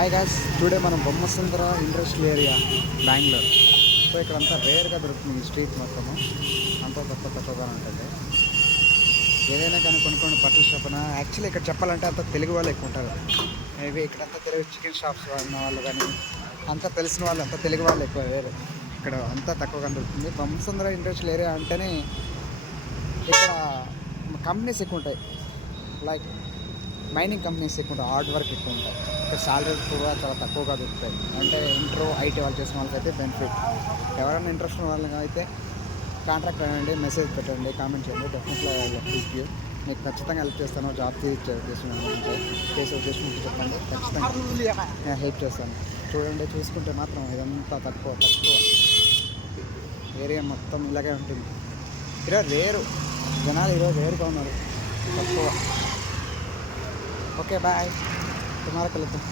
Hi guys, today మనం బొమ్మసుందర industrial area Bengaluru. So ఇక్కడంతా రేర్గా దొరుకుతుంది. ఈ స్ట్రీట్ మొత్తము అంతా తక్కువగా ఉంటుంది. ఏదైనా కానీ కొన్ని బట్టల షాప్ అయినా యాక్చువల్లీ ఇక్కడ చెప్పాలంటే అంతా తెలుగు వాళ్ళు ఎక్కువ ఉంటారు. మేబీ ఇక్కడంతా తెలుగు చికెన్ షాప్స్ ఉన్న వాళ్ళు కానీ అంతా తెలిసిన వాళ్ళు అంతా తెలుగు వాళ్ళు ఎక్కువ వేరు. ఇక్కడ అంతా తక్కువగా దొరుకుతుంది. బొమ్మసుందర ఇండస్ట్రియల్ ఏరియా అంటేనే ఇక్కడ కంపెనీస్ ఎక్కువ ఉంటాయి. లైక్ మైనింగ్ కంపెనీస్ ఎక్కువ ఉంటాయి, హార్డ్ వర్క్ ఎక్కువ ఉంటాయి. ఇక్కడ సాలరీస్ కూడా చాలా తక్కువగా దొరుకుతాయి. అంటే ఇంట్రో ఐటీ వాళ్ళు చేసిన వాళ్ళకైతే బెనిఫిట్. ఎవరైనా ఇంట్రెస్ట్ ఉన్న వాళ్ళకి అయితే కాంట్రాక్ట్ అనండి, మెసేజ్ పెట్టండి, కామెంట్ చేయండి. Definitely help you. మీకు ఖచ్చితంగా హెల్ప్ చేస్తాను. జాబ్ చేసే ఉద్దేశం చెప్పండి, ఖచ్చితంగా నేను హెల్ప్ చేస్తాను. చూసుకుంటే మాత్రం ఇదంతా తక్కువ ఏరియా మొత్తం ఇలాగే ఉంటుంది. ఈరోజు రేరు జనాలు, ఈరోజు రేరుగా ఉన్నారు, తక్కువ. ఓకే బాయ్, టుమారో కలుద్దాం.